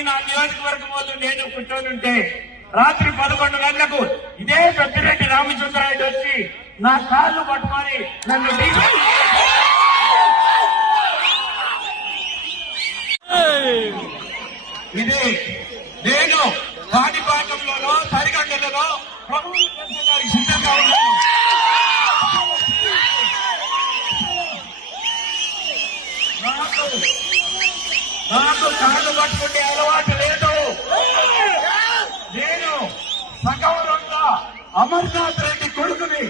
మంది నా నియోజకవర్గం వాళ్ళు నేను కూర్చొని రాత్రి పదకొండు గంటలకు ఇదే పెద్దిరెడ్డి రామచంద్రరాయుడు వచ్చి నా కాళ్ళు పట్టుకొని నన్ను ఇది నేను కాణిపాకంలోనో సరిగండలలో ప్రభుత్వం పెంచడానికి సిద్ధంగా ఉన్నాను. నాకు నాకు కాళ్ళు పట్టుకుంటే అలవాటు లేదు నేను సగౌరవంగా అమర్నాథ్ రెడ్డి కొడుకుని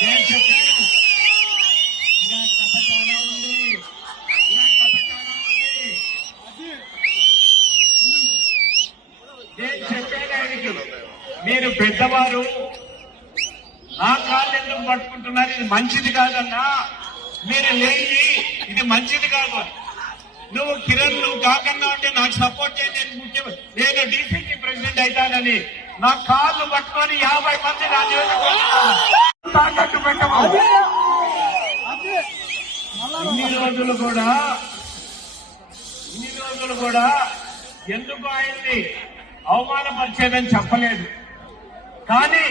నేను చెప్పాను ఇలా కథ చాలా ఉంది ఇలా కథ చాలా ఉంది నేను చెప్పాను ఆయనకి. మీరు పెద్దవారు నా కాళ్ళు ఎందుకు పట్టుకుంటున్నారు? ఇది మంచిది కాదన్నా. మీరు లేని ఇది మంచిది కాదు నువ్వు కిరణ్ నువ్వు కాకుండా ఉంటే నాకు సపోర్ట్ చేయండి ముఖ్యమంత్రి నేను డిసిసి ప్రెసిడెంట్ అవుతానని. నా కాళ్ళు పట్టుకొని యాభై మంది నా తాకట్టు పెట్టము ఇన్ని రోజులు కూడా ఇన్ని రోజులు కూడా ఎందుకు ఆయన్ని అవమానపరిచేదని చెప్పలేదు. కానీ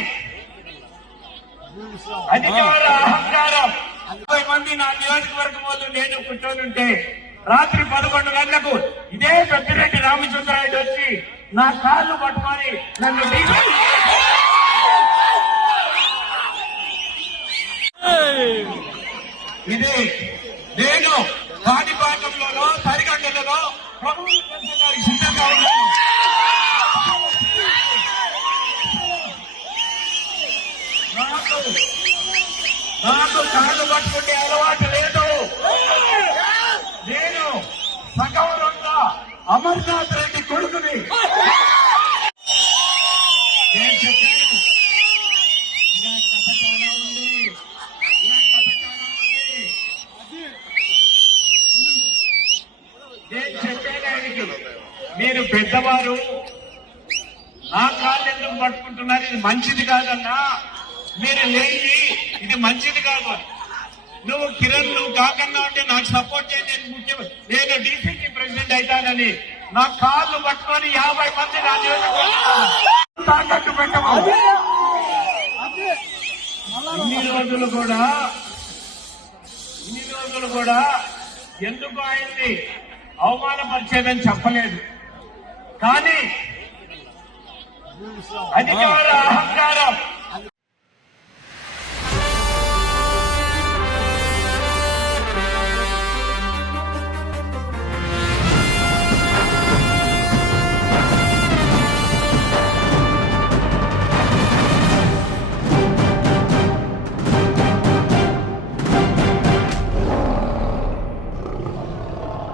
అధికార అహంకారం. ముప్పై మంది నా నియోజకవర్గం వాళ్ళు నేను కూర్చొని ఉంటే రాత్రి పదకొండు గంటలకు ఇదే పెద్దిరెడ్డి రామచంద్రారెడ్డి వచ్చి నా కాళ్ళు పట్టుకొని నన్ను ఇది నేను కాణిపాకంలోనో సరిగండలలో ప్రభుత్వం సిద్ధంగా ఉన్నాను నాకు నాకు కాళ్ళు పట్టుకుంటే అలవాటు లేదు. నేను సగౌరవంగా అమర్నాథ్ రెడ్డి కొడుకుని. నేను చెప్పాను. ఇలా కథ చాలా ఉంది ఇలా కథ చాలా ఉంది నేను చెప్పాను ఆయనకి మీరు పెద్దవారు నా కాళ్ళు ఎందుకు పట్టుకుంటున్నారు? ఇది మంచిది కాదన్నా. మీరు లేని ఇది మంచిది కాదు. నువ్వు కిరణ్ నువ్వు కాకన్నా ఉంటే నాకు సపోర్ట్ చేయండి నేను ముఖ్యమంత్రి నేను డీసీసీ ప్రెసిడెంట్ అవుతానని. నా కాళ్ళు పట్టుకొని యాభై మంది నా తాకట్టు ఇన్ని రోజులు కూడా ఇన్ని రోజులు కూడా ఎందుకు ఆయన్ని అవమానపరిచేదని చెప్పలేదు. కానీ అధికార